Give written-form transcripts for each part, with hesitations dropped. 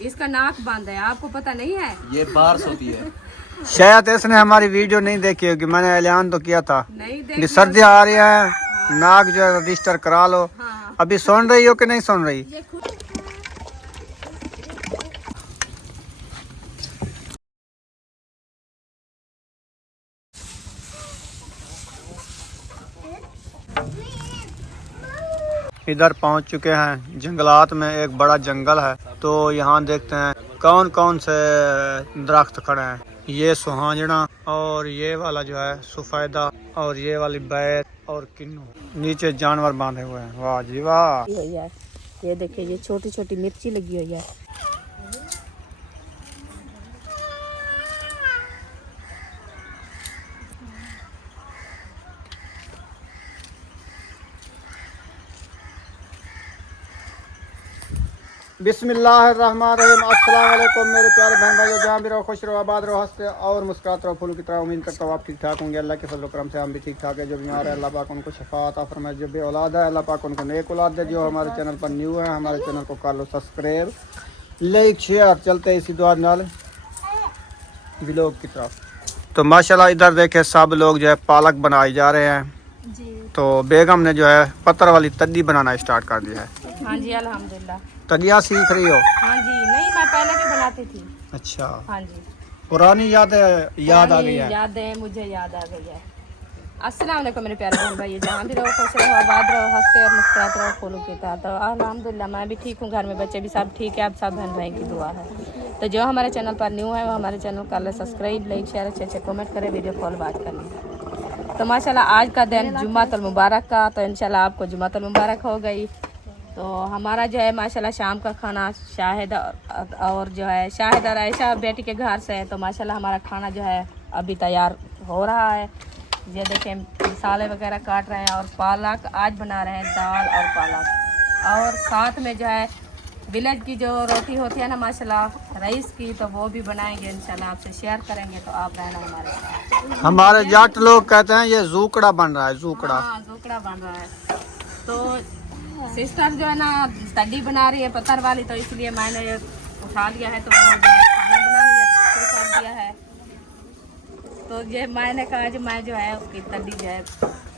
इसका नाक बंद है, आपको पता नहीं है? ये बार्स होती है। शायद इसने हमारी वीडियो नहीं देखी होगी, मैंने ऐलान तो किया था नहीं कि देखी सर्दी आ रही है, हाँ। नाक जो है रजिस्टर करा लो। हाँ। अभी सुन रही हो कि नहीं सुन रही? ये खुद इधर पहुंच चुके हैं जंगलात में। एक बड़ा जंगल है, तो यहाँ देखते हैं कौन कौन से दरख्त खड़े हैं। ये सुहांजना और ये वाला जो है सफेदा और ये वाली बैर और किन्नू। नीचे जानवर बांधे हुए हैं। वाह जी वाह। ये देखिए, ये छोटी छोटी मिर्ची लगी हुई है। बिस्मिल्लाहिर्रहमानिर्रहीम। अस्सलाम वालेकुम मेरे प्यारे बहन भाइयों, जहाँ भी रहो खुश रहो, आबाद रहो, हंसते और मुस्कुराते रहो फूलों की तरह। उम्मीद करता हूँ आप ठीक ठाक होंगे। अल्लाह के फजल करम से हम भी ठीक ठाक है। जो बीमार है अल्लाह पाक उनको शफा अता फरमाए। जो भी औलाद है अल्लाह पाक उनको नेक औलाद दे। जो हमारे चैनल पर न्यू है हमारे चैनल को कर लो सब्सक्राइब, लाइक शेयर। चलते हैं इसी दुआ नाल व्लॉग की तरफ। तो माशाल्लाह इधर देखे सब लोग जो है पालक बनाए जा रहे हैं जी। तो बेगम ने जो है पत्थर वाली तद्दी बनाना स्टार्ट कर दिया है। हाँ जी, अल्हम्दुलिल्लाह। तगिया सीख रही हो? हाँ जी, नहीं मैं पहले भी बनाती थी। अच्छा, हाँ जी, पुरानी याद आ गई है। यादें मुझे याद आ गई है। अस्सलाम वालेकुम मेरे प्यारे बहन भाई, जहाँ भी रहो खुश रहो, आबाद रहो, हंसते और मुस्कुराते रहो फूलों की तरह। तो अल्हम्दुलिल्लाह मैं भी ठीक हूँ, घर में बच्चे भी सब ठीक है। आप सब बहन भाई की दुआ है। तो जो हमारे चैनल पर न्यू है वो हमारे चैनल कर ले सब्सक्राइब, लाइक शेयर, अच्छे अच्छे कमेंट करें, वीडियो कॉल बात करनी। तो माशाल्लाह आज का दिन जुम्मातुल मुबारक का, तो इंशाल्लाह आपको जुम्मातुल मुबारक हो गई। तो हमारा जो है माशाल्लाह शाम का खाना शाहिद और जो है शाहिद और आयशा बेटी के घर से है। तो माशाल्लाह हमारा खाना जो है अभी तैयार हो रहा है। ये देखें मसाले वगैरह काट रहे हैं और पालक आज बना रहे हैं, दाल और पालक। और साथ में जो है विलेज की जो रोटी होती है ना माशाल्लाह राइस की, तो वो भी बनाएंगे इंशाल्लाह, आपसे शेयर करेंगे। तो आप रहना हमारे साथ। हमारे जाट लोग कहते हैं ये जूकड़ा बन रहा है, जूकड़ा। हाँ, जूकड़ा बन रहा है। तो सिस्टर जो है ना तड्डी बना रही है पत्थर वाली, तो इसलिए मैंने ये उठा लिया है। तो वो जो है खाना बना लिया, शुरू कर दिया है। तो ये मैंने कहा जो मैं जो है उसकी तड्डी जो है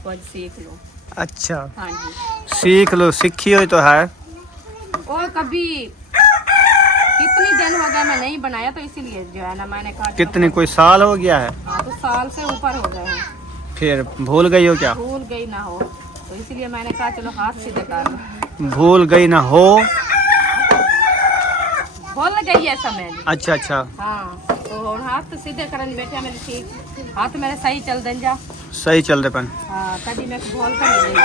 कुछ सीख लूँ। अच्छा, हाँ जी, सीख लो, सीखी हुई तो है। और कभी कितनी दिन हो गया मैं नहीं बनाया, तो इसीलिए जो है ना मैंने कहा कितनी, कोई साल हो गया है? हाँ, तो साल से ऊपर हो गए हैं। फिर भूल गई हो क्या? भूल गई ना हो, तो इसीलिए मैंने कहा चलो हाथ सीधे कर लो। भूल गई ना हो? भूल गई है समय। अच्छा अच्छा, हाँ, तो हाथ तो सीधे करन बैठे मेरे, ठीक हाथ मेरे सही चल दें जा। सही चल दे पन। हाँ, तभी मैं भूल कर नहीं गई।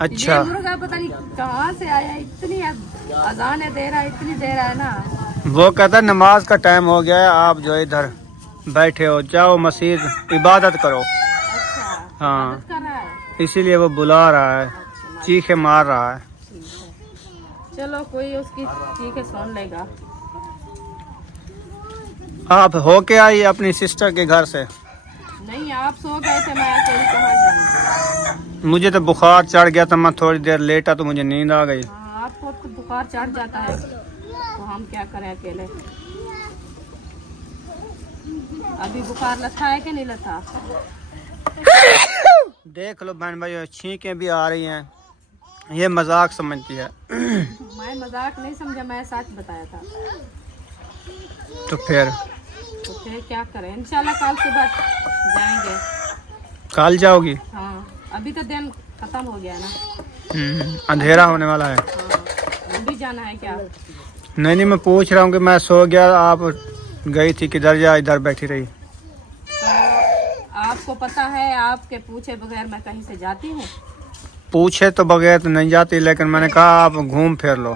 अच्छा, ये मुर्गा पता नहीं कहाँ से आया, इतनी अजान दे रहा है, इतनी दे रहा है ना। वो कहता है नमाज का टाइम हो गया है, आप जो इधर बैठे हो, जाओ मस्जिद इबादत करो। अच्छा, हाँ, मदद कर रहा है। इसीलिए वो बुला रहा है, अच्छा, चीखे मार रहा है। ठीक है। चलो कोई उसकी चीखें सुन लेगा। आप होके आई अपनी सिस्टर के घर से? नहीं, आप सो गए थे, मैं अकेली कहाँ जाऊँ। मुझे तो बुखार चढ़ गया था, मैं थोड़ी देर लेटा तो मुझे नींद आ गई। हाँ, आपको तो बुखार चढ़ जाता है, तो हम क्या करें अकेले। अभी बुखार लथा है कि नहीं लथा? देख लो बहन भाई, छींकें भी आ रही हैं, ये मजाक समझती है। मैं मजाक नहीं समझा, मैं सच बताया था। तो फिर क्या करें, इंशाल्लाह कल सुबह जाएंगे। कल जाओगी? हाँ, अभी तो दिन खत्म हो गया ना। अंधेरा होने वाला है। हाँ, अभी जाना है क्या? नहीं नहीं, मैं पूछ रहा हूँ कि मैं सो गया, आप गई थी किधर, जा इधर बैठी रही? तो आपको पता है, आपके पूछे बगैर मैं कहीं से जाती हूँ? पूछे तो बगैर तो नहीं जाती, लेकिन मैंने कहा आप घूम फिर लो,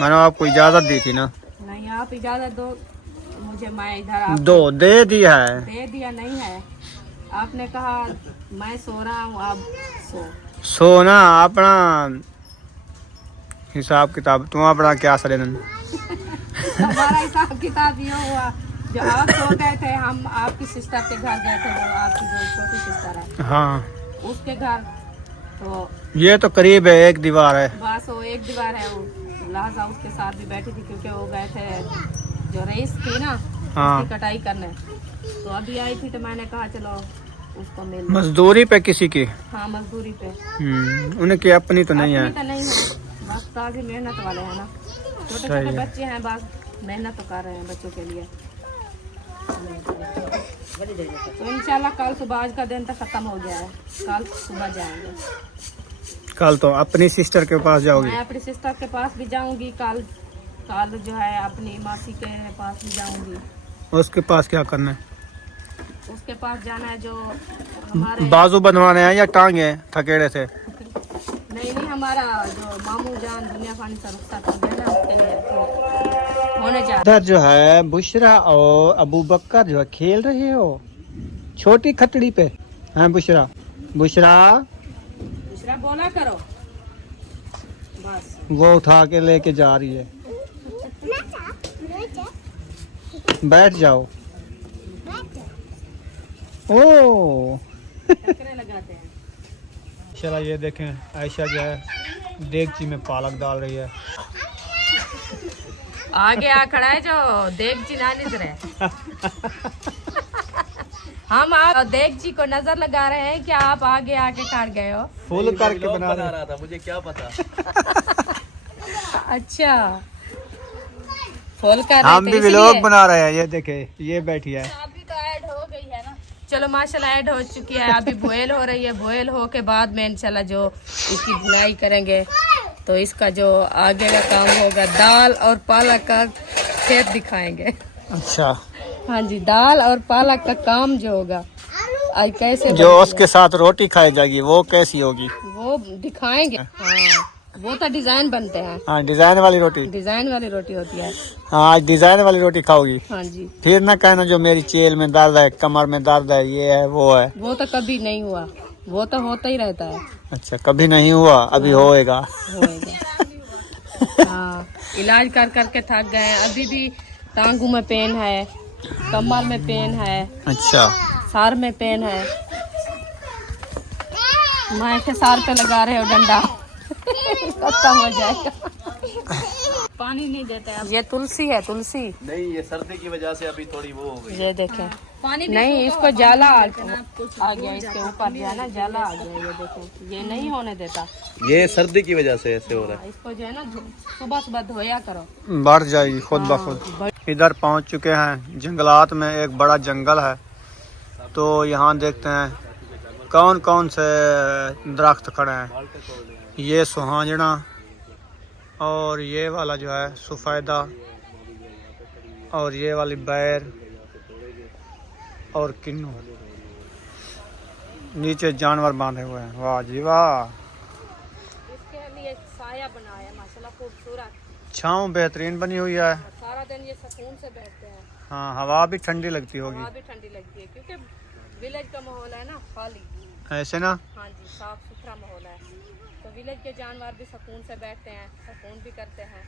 मैंने आपको इजाज़त दी थी ना। नहीं, आप इजाज़त दो मुझे, मैं इधर आप दो दे दिया है। दे दिया नहीं है, आपने कहा मैं सो रहा हूँ, आप सो ना, अपना हिसाब किताब, तुम अपना क्या सरे हमारा हिसाब किताब ये हुआ, जो आप सो गए थे, हम आपकी सिस्टर के घर गए थे, जो आपकी जो छोटी सिस्टर है, हाँ, उसके घर। तो ये तो करीब है, एक दीवार है। बस वो एक दीवार है। वो लाजा उसके साथ भी बैठी थी क्योंकि वो गए थे जो रईस थी ना, हाँ। उसकी कटाई करने। तो अभी आई थी तो मैंने कहा चलो उसको मिल। मजदूरी पे किसी की? हाँ मजदूरी पे। उनकी अपनी तो नहीं है। अपनी तो नहीं है, बस ताजी मेहनत वाले हैं ना, छोटे सही छोटे है। बच्चे हैं, बस मेहनत तो कर रहे हैं बच्चों के लिए। तो इंशाल्लाह कल सुबह, आज का दिन तो खत्म हो गया है, कल सुबह जाएंगे। कल तो अपनी सिस्टर के पास जाओगी? मैं अपनी सिस्टर के पास भी जाऊंगी कल जो है अपनी मासी के पास भी जाऊंगी। उसके पास क्या करना है? उसके पास जाना है जो हमारे बाजू बनवाने हैं या टांगे थकेड़े से? नहीं हमारा जो मामू जान दुनिया फानी का रुखसत हो गया ना, उसके लिए तो होने जा रहा इधर जो है बुशरा और अबू बकर जो है खेल रहे हो छोटी खटड़ी पे। हैं बुशरा? बुशरा दूसरा बोला करो बस। वो उठा के लेके जा रही है। बैठ जाओ। ओ चक्करे लगाते हैं। चला ये देखें, आयशा जो है देगची में पालक डाल रही है। आगे आ खड़ा है जो देख जी ना नजर है। हम आप देख जी को नजर लगा रहे हैं कि आप आगे आके खड़ गए हो। फुल करके बना रहा था, मुझे क्या पता। अच्छा फुल कर हम भी व्लॉग बना रहे हैं। ये देखे, ये बैठी है। अभी तो ऐड हो गई है ना। चलो माशाल्लाह ऐड हो चुकी है, अभी बॉयल हो रही है। बॉयल हो के बाद में इंशाल्लाह जो इसकी भुनाई करेंगे तो इसका जो आगे का काम होगा, दाल और पालक का खेत दिखाएंगे। अच्छा। हाँ जी, दाल और पालक का काम जो होगा आज कैसे जो उसके साथ रोटी खाई जाएगी वो कैसी होगी वो दिखाएंगे। हाँ वो तो डिजाइन बनते हैं। हाँ, डिजाइन वाली रोटी। डिजाइन वाली रोटी होती है। हाँ, आज डिजाइन वाली रोटी खाओगी। हाँ जी। फिर ना कहना जो मेरी चेल में दर्द है, कमर में दर्द है, ये है वो है। वो तो कभी नहीं हुआ, वो तो होता ही रहता है। अच्छा, कभी नहीं हुआ, अभी होएगा। होएगा। हाँ इलाज कर करके थक गए हैं। अभी भी टांगों में पेन है, कमर में पेन है, अच्छा, सार में पेन है। माँ के सार पे लगा रहे हो डंडा। खत्म हो जाएगा। पानी नहीं देता है। ये तुलसी है, तुलसी नहीं, ये सर्दी की वजह से अभी थोड़ी वो हो गई। ये देखें। पानी नहीं, इसको जाला आ गया, इसके ऊपर जो है ना जाला आ गया। ये देखें, ये नहीं होने देता। ये सर्दी की वजह से ऐसे हो रहा है। इसको जो है ना सुबह सुबह धोया करो, बढ़ जाएगी खुद ब खुद। इधर पहुंच चुके हैं जंगलात में। एक बड़ा जंगल है, तो यहाँ देखते हैं कौन कौन से दरख्त खड़े हैं। ये सुहांजना और ये वाला जो है सफ़ेदा और ये वाली बैर और किन्नू। नीचे जानवर बांधे हुए हैं। वाह जी वाह। इसके लिए साया बनाया माशाल्लाह, खूबसूरत। छाँव बेहतरीन बनी हुई है। सारा दिन ये सुकून से बैठते हैं। हाँ, हवा भी ठंडी लगती होगी। हवा भी ठंडी लगती है क्योंकि विलेज का माहौल है ना, खाली। ऐसे ना? हाँ जी, साफ सुथरा माहौल है, तो विलेज के जानवर भी सुकून से बैठते हैं, सुकून भी करते हैं।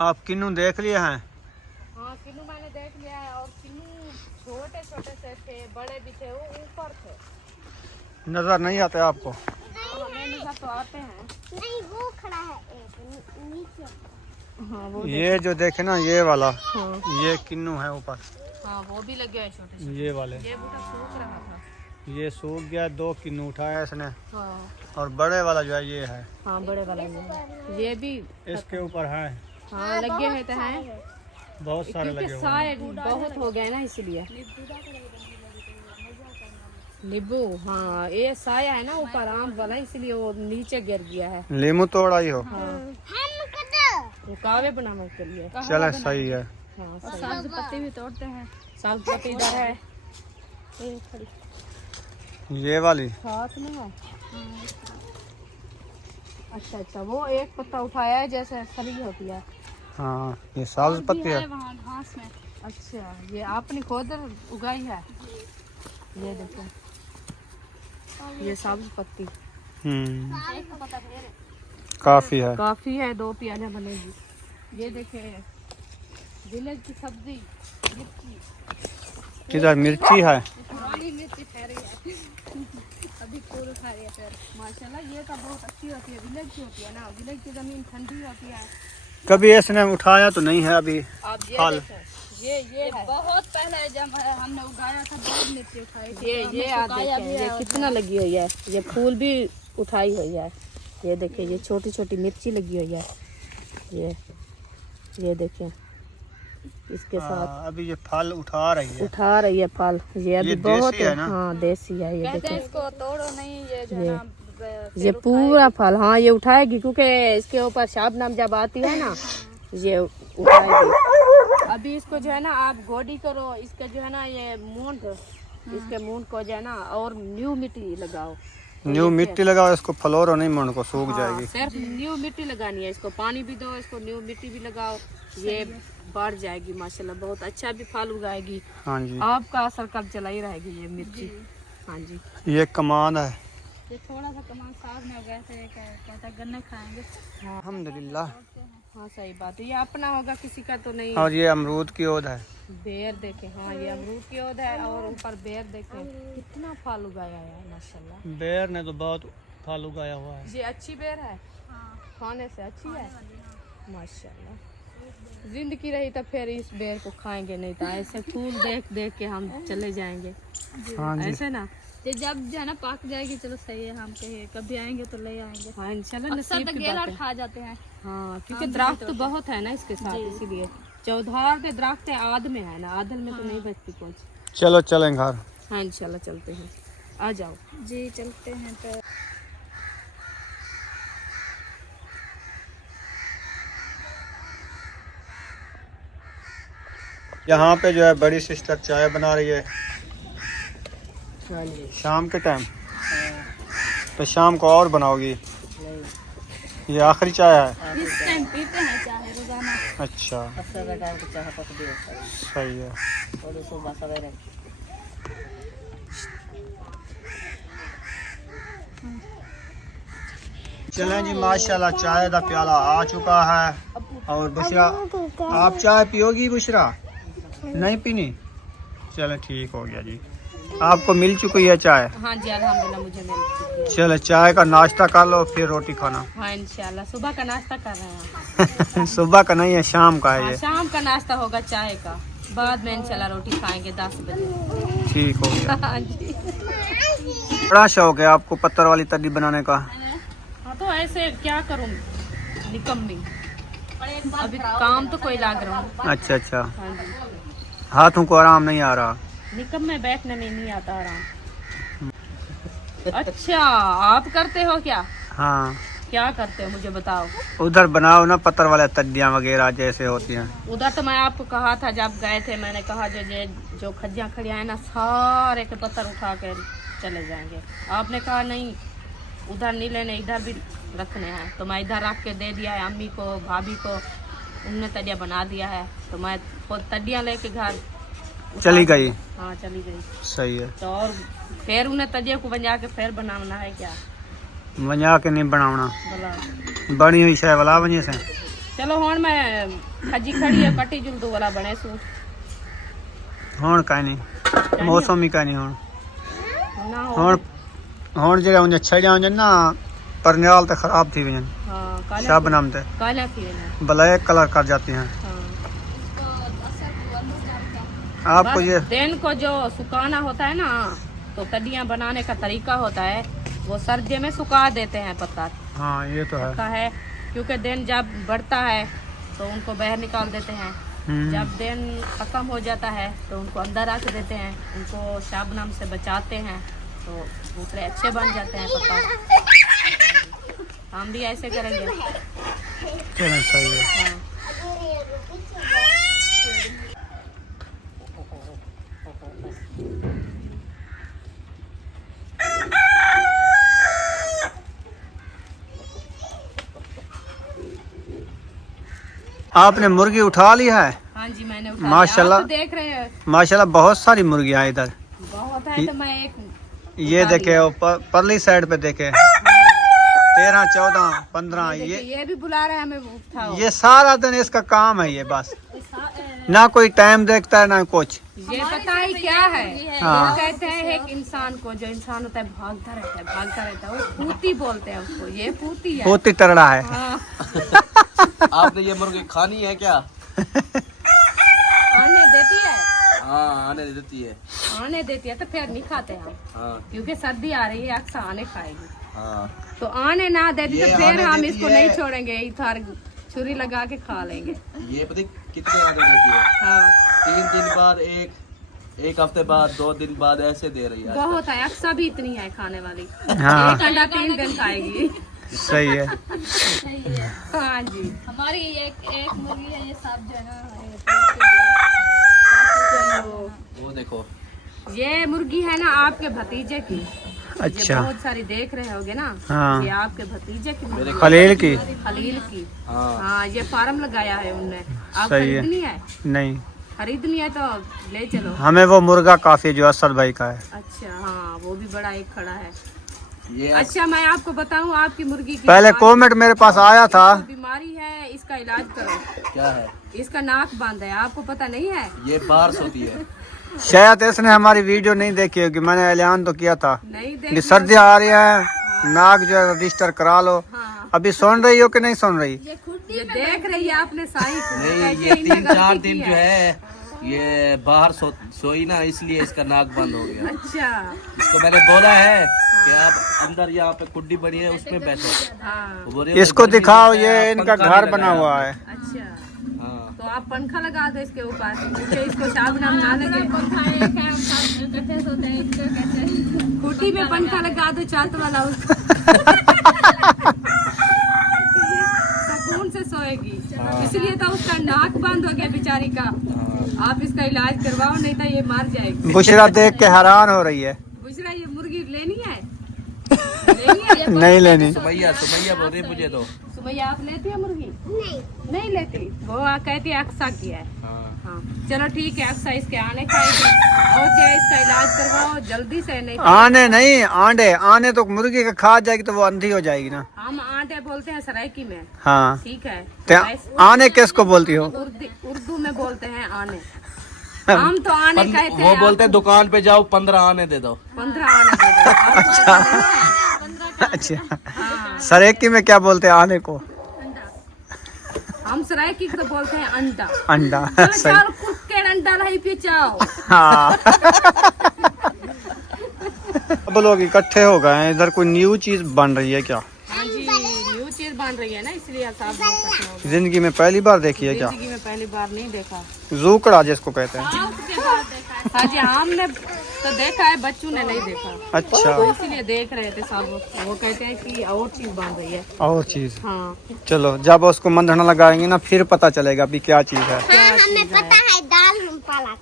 आप किन्नू देख लिए हैं? हाँ किन्नू मैंने देख लिया है, और किन्नू छोटे छोटे से थे, बड़े भी थे, वो ऊपर थे। नजर नहीं आते आपको? हमें नजर तो आते हैं। नहीं, वो खड़ा है एक नीचे। हाँ वो ये जो देखे ना, ये वाला, हाँ, ये किन्नू है ऊपर। हाँ वो भी लगे हैं छोटे छोटे। ये वाले, ये बूटा सूख रहा था। ये सूख गया। 2 किन्नू उठाया इसने। हाँ और बड़े वाला जो है ये है, हाँ बड़े वाला ये भी इसके ऊपर है। हाँ लगे हैं तो हैं, बहुत सारे क्योंकि लगे हुए हैं। साए बहुत हो गए ना इसलिए। नींबू, हाँ ये साया है ना ऊपर आम वाला, इसलिए वो नीचे गिर गया है। लीमू तोड़ा ही हो। हाँ हम कदर वो कावे बनाने के लिए। चले, सही है। हाँ सब्ज पत्ते भी तोड़ते हैं। सब्ज पत्ती इधर है, ये खड़ी ये वाली साथ में है। अच्छा अच्छा, वो एक पत्ता उठाया है जैसे खरी होती है। हाँ, ये सब्ज पत्ती है। वहाँ घास में। अच्छा, ये आपने खुद उगाई है? ये देखो, ये सब्ज पत्ती काफी है। काफी है, 2 प्यालियां बनेगी। ये देखे विलेज की सब्जी, मिर्ची। इधर मिर्ची है। पुरानी मिर्ची ठहरी है अभी फूल उठा रही है फिर माशाल्लाह। ये तो बहुत अच्छी होती है, विलेज की होती है ना, विलेज की जमीन ठंडी होती है। कभी इसने उठाया तो नहीं है अभी आप ये फल। देखो, ये है। बहुत पहले जब हमने उगाया था बहुत मिर्ची उठाई थी। ये आप देखें, ये कितना लगी हुई है, ये फूल भी उठाई हुई है। ये देखिए, ये छोटी छोटी मिर्ची लगी हुई है। ये देखिए, इसके साथ अभी ये फल उठा रही है फल। ये अभी ये बहुत देसी है ना? हाँ देसी है। ये देखिए, इसको तोड़ो नहीं, ये जो है ना ये पूरा फल हाँ ये उठाएगी, क्योंकि इसके ऊपर शाबनम जब आती है ना ये उठाएगी। अभी इसको जो है ना आप गोडी करो, इसका जो है ना ये मूंड, इसके मूंड को जो है ना और न्यू मिट्टी लगाओ। न्यू मिट्टी लगाओ, इसको फ्लोर नहीं मन को सूख जाएगी। सिर्फ न्यू मिट्टी लगानी है, इसको पानी भी दो, इसको न्यू मिट्टी भी लगाओ, ये बढ़ जाएगी माशाल्लाह, बहुत अच्छा भी फल उगाएगी। हाँ जी, आपका सर्कल चला ही रहेगी ये मिर्ची। हाँ जी, ये कमान है। ये थोड़ा सा कमान साहब में हो गया थे, कहता गन्ने खाएंगे। अल्हम्दुलिल्लाह। हाँ सही बात है, ये अपना होगा किसी का तो नहीं। और ये अमरूद की ओद है। बेर देखे, हाँ ये अमरूद की ओद है और ऊपर बेर देखे, कितना फल उगाया है माशाल्लाह। बेर ने तो बहुत फल उगाया हुआ है। ये अच्छी बेर है, खाने से अच्छी है माशाल्लाह। जिंदगी रही तो फिर इस बेर को खाएंगे, नहीं तो ऐसे फूल देख देख के हम चले जाएंगे। हाँ जी, ऐसे ना ये जब जो है ना पाक जाएगी, चलो सही है, हम कहे कभी आएंगे तो ले आएंगे। हाँ इंशाल्लाह अक्सर नसीब तो की गेला बात है। खा जाते हैं। हाँ क्योंकि दरख्त तो बहुत है ना इसके साथ, इसीलिए चौधार के दरख्त है, आद में है ना, आदल में तो नहीं बचती कुछ। चलो चलें घर। हाँ इंशाल्लाह चलते हैं, आ जाओ। जी चलते हैं तो। यहाँ पे जो है बड़ी सिस्टर चाय बना रही है हाँ जी, शाम के टाइम। तो शाम को और बनाओगी? ये आखिरी चाय है? इस टाइम पीते हैं चाहे रोजाना। अच्छा सही है। चलें जी, माशाल्लाह चाय का प्याला आ चुका है। और बुशरा, आप चाय पियोगी बुशरा? नहीं पीनी? चलो ठीक हो गया जी, आपको मिल चुकी है चाय। हाँ जी अल्हम्दुलिल्लाह मुझे मिल चुकी है। चलो चाय का नाश्ता कर लो, फिर रोटी खाना। हाँ इंशाल्लाह सुबह का नाश्ता कर रहे हैं। सुबह का नहीं है, शाम का है हाँ, ये। शाम का नाश्ता होगा चाय का, बाद में इंशाल्लाह रोटी खाएंगे 10 बजे। ठीक हो गया। हाँ जी, बड़ा शौक है आपको पत्थर वाली तर्री बनाने का? हाँ तो ऐसे क्या करूँ, निकम्मी, अभी काम तो कोई लाग रहा हूँ। अच्छा अच्छा, हाँ जी, हाथों को आराम नहीं आ रहा। निकम में बैठने में नहीं आता आराम। अच्छा आप करते हो क्या? हाँ, क्या करते हो मुझे बताओ। उधर बनाओ ना पत्थर वाले तड्डियाँ वगैरह जैसे होती हैं। उधर तो मैं आपको कहा था जब गए थे, मैंने कहा जो खज्जियाँ खड़ियाँ हैं ना सारे के पत्थर उठा कर चले जाएंगे। आपने कहा नहीं उधर नहीं लेने, इधर भी रखने हैं, तो मैं इधर रख के दे दिया है अम्मी को, भाभी को, उनने तडिया बना दिया है, तो मैं खुद तडिया लेके घर चली गई। हाँ चली गई। सही है। तो और फिर उन्हें तजिए को बजा के फिर बनाना है क्या? बजा के नहीं बनावना, बोला बनी हुई शाय वाला वजह से। चलो हुण मैं खजी खड़ी है, कटी जुलदू वाला बने सूट हुण काई नहीं, मौसम ही काई नहीं हुण। ना हो। हुण जेड़ा उन छड़िया हुन ना परनियाल ते खराब थी वजन, हाँ काला शबनम ते काला थी ना। ब्लैक कलर कर जाती हैं। हाँ आपको बस ये दिन को जो सुखाना होता है ना, तो तडियाँ बनाने का तरीका होता है, वो सर्दी में सुखा देते हैं पत्ता हाँ ये तो है। का है, क्योंकि दिन जब बढ़ता है तो उनको बाहर निकाल देते हैं, जब दिन खत्म हो जाता है तो उनको अंदर रख देते हैं, उनको शाबनम से बचाते हैं, तो दूसरे अच्छे बन जाते हैं पत्ता। हम भी ऐसे करेंगे। चलें सही है। हाँ आपने मुर्गी उठा ली है? हाँ जी मैंने उठा माशाल्लाह। लिया। आप तो देख रहे हैं माशाल्लाह बहुत सारी मुर्गियाँ हैं इधर। बहुत है, तो मैं एक ये उठा देखे लिया। वो परली साइड पे देखे, 13, 14, 15 ये भी बुला रहे हैं हमें, उठाओ। ये सारा दिन इसका काम है ये, बस ना कोई टाइम देखता है ना कुछ। ये पता है क्या है, हाँ। वो कहते हैं एक इंसान को, जो इंसान होता है भागता रहता है, वो पूती बोलते हैं उसको, ये पूती है। पोती तरड़ा है। हाँ। आपने ये मुर्गी खानी है क्या? आने देती है, हाँ आने देती है। आने देती है तो फिर नहीं खाते हम, हाँ क्योंकि सर्दी आ रही है, अक्सर आने खाएगी। हाँ तो आने ना देती ये तो फिर आने हम देती इसको है। नहीं छोड़ेंगे, इधर छुरी लगा के खा लेंगे। ये पता कितने आने देती है? हाँ 3 दिन बाद, एक हफ्ते बाद, 2 दिन बाद ऐसे दे रही है। बहुत है, अक्सर भी इतनी है खाने वाली। हाँ। एक अंडा 3 दिन खाएगी। सही है। सही है। हाँ जी। हमारी एक मुर्गी है, ये सब जो है ना चलो, वो देखो ये मुर्गी है ना आपके भतीजे की। ये अच्छा। बहुत सारी देख रहे होगे ना। हाँ। ये आपके भतीजे की मुर्गी, खलील की? खलील की। हाँ हाँ, ये फार्म लगाया है उनने। आप सही है। खरीदनी है? नहीं, खरीदनी है तो ले चलो। हमें वो मुर्गा काफी जो असद भाई का है। अच्छा हाँ, वो भी बड़ा एक खड़ा है। ये अच्छा मैं आपको बताऊं, आपकी मुर्गी की पहले कमेंट मेरे पास आया था। बीमारी है, इसका इलाज करो। क्या है? इसका नाक बंद है, आपको पता नहीं है? ये बार्स होती है। शायद इसने हमारी वीडियो नहीं देखी होगी, मैंने ऐलान तो किया था नहीं कि देख। सर्दी आ रही है, नाक जो है रजिस्टर करा लो। हाँ, अभी सुन रही हो कि नहीं सुन रही? ये देख रही है आपने साई को। नहीं कहती ये है, इनने 3-4 गलती दिन की जो है ये बाहर सोई ना, इसलिए इसका नाक बंद हो गया। अच्छा इसको मैंने बोला है कि आप अंदर यहाँ पे कुड्डी बनी है उसमें बैठो। हाँ, वो बोल रही है, इसको गर्मी दिखाओ, ज्यादा है, ये इनका पंखा घर नहीं बना लगाया हुआ आपने। है। अच्छा हाँ तो आप पंखा लगा दो इसके ऊपर, क्योंकि इसको साबुन ना लगे। खूटी में पंखा लगा दो, चात वाला, उसको सुकून से सोएगी। इसलिए तो उसका नाक बंद हो गया बेचारी का। आप इसका इलाज करवाओ, नहीं तो ये मर जाएगी। बुशरा देख के हैरान हो रही है। बुशरा ये मुर्गी लेनी है? लेनी है? नहीं लेनी। सुमैया बोल रही मुझे तो। सुमैया आप लेती है मुर्गी? नहीं नहीं लेती, वो कहती है अक्सा की है। हाँ हाँ चलो ठीक है, अक्सा इसके आने खाएगी, और क्या इसका इलाज करवाओ जल्दी से, नहीं तो आने नहीं, आंडे आने तो मुर्गी का खा जाएगी तो वो अंधी हो जाएगी ना। हम आटे बोलते हैं सरायकी में। हाँ, ठीक है, तो आने किसको बोलती हो? उर्दू में बोलते हैं आने। हम तो आने कहते वो हैं। बोलते हैं दुकान पे जाओ 15 आने दे दो। 15 आने दे दो। आपको पता नहीं है? अच्छा, हाँ, सरेकी में क्या बोलते हैं आने को? हम सरायकी को तो बोलते हैं अंडा। अंडा। चलो सही। चल कुत्ते अंडा नहीं पिचाओ। हाँ। अब लोग इकट्ठे हो गए हैं, इधर कोई न्यू चीज बन रही है क्या? हाँ जी, न्यू चीज बन रही है ना, इसलिए सब लोग इकट्ठे हो गए। जिंदगी में पहली बार देखी है क्या? जिंदगी में पहली बार नहीं देखा। जूकड़ा जिसको कहते हैं। हाँ जी, हमने तो देखा है, बच्चों ने नहीं देखा, अच्छा, तो इसीलिए देख रहे थे सब। वो कहते हैं कि और चीज बन रही है। और चीज। हाँ चलो जब उसको मंधना लगाएंगे ना फिर पता चलेगा अभी क्या चीज है। हाँ हमें पता है, दाल हम पालक।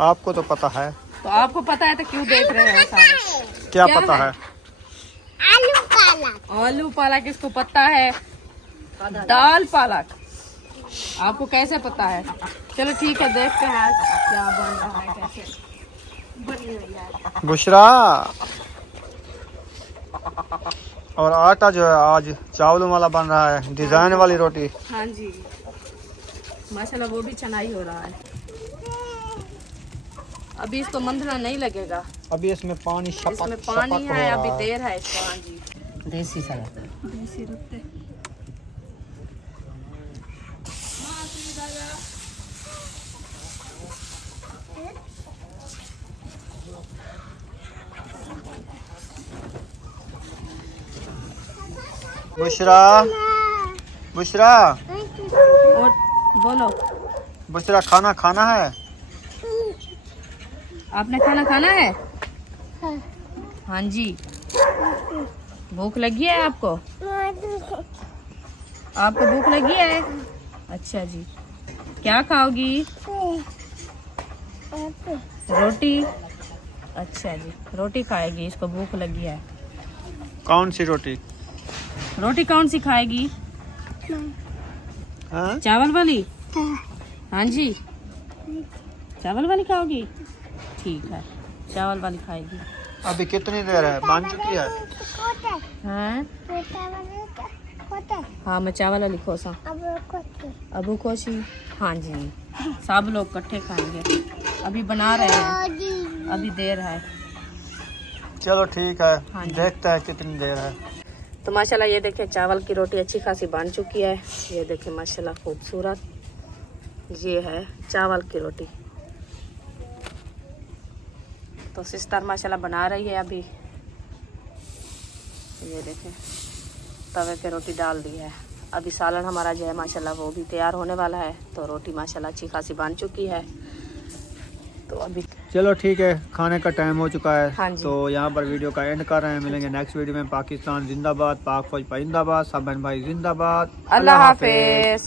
आपको तो पता है। तो आपको पता है तो क्यों देख रहे हो सारे? क्या क्या पता है? है? आलू पालक। आलू पालक इसको पता है, दाल पालक आपको कैसे पता है? चलो ठीक है, देखते हैं क्या बन रहा है, कैसे बनी हुई है। बुशरा और आटा जो है आज चावलों वाला बन रहा है, डिजाइन वाली रोटी। हाँ जी, माशाल्लाह वो भी चनाई हो रहा है। अभी इसको मंधना नहीं लगेगा, अभी इसमें पानी इसमें शपक पानी शपक हो है, रहा अभी है। देर है इसको। हाँ जी, देसी सलाद। देसी रुपए। बुशरा, बुशरा, और बोलो, बुशरा खाना खाना है? आपने खाना खाना है? हाँ जी, भूख लगी है आपको? आपको भूख लगी है? अच्छा जी, क्या खाओगी? रोटी। अच्छा जी, रोटी खाएगी, इसको भूख लगी है। कौन सी रोटी? रोटी कौन सी खाएगी? हाँ? चावल वाली? हाँ जी, चावल वाली खाओगी? ठीक है, चावल वाली खाएगी। अभी कितनी देर है, बन चुकी है? हाँ हाँ मैं चावल लिखो सा अबू कोशी। हाँ जी सब लोग इकट्ठे खाएंगे, अभी बना रहे हैं, अभी देर है। चलो ठीक है, हाँ जी। देखते हैं कितनी देर है। तो माशाल्लाह ये देखें चावल की रोटी अच्छी खासी बन चुकी है। ये देखें माशाल्लाह खूबसूरत, ये है चावल की रोटी। तो सिस्टर माशाल्लाह बना रही है अभी। ये देखें तवे पे रोटी डाल दी है। अभी सालन हमारा जो है माशाल्लाह वो भी तैयार होने वाला है। तो रोटी माशाल्लाह अच्छी खासी बन चुकी है। तो अभी चलो ठीक है, खाने का टाइम हो चुका है। हाँ जी। तो यहाँ पर वीडियो का एंड कर रहे हैं। मिलेंगे नेक्स्ट वीडियो में। पाकिस्तान जिंदाबाद, पाक फौज पाइंदाबाद, सब बहन भाई जिंदाबाद। अल्लाह हाफिज।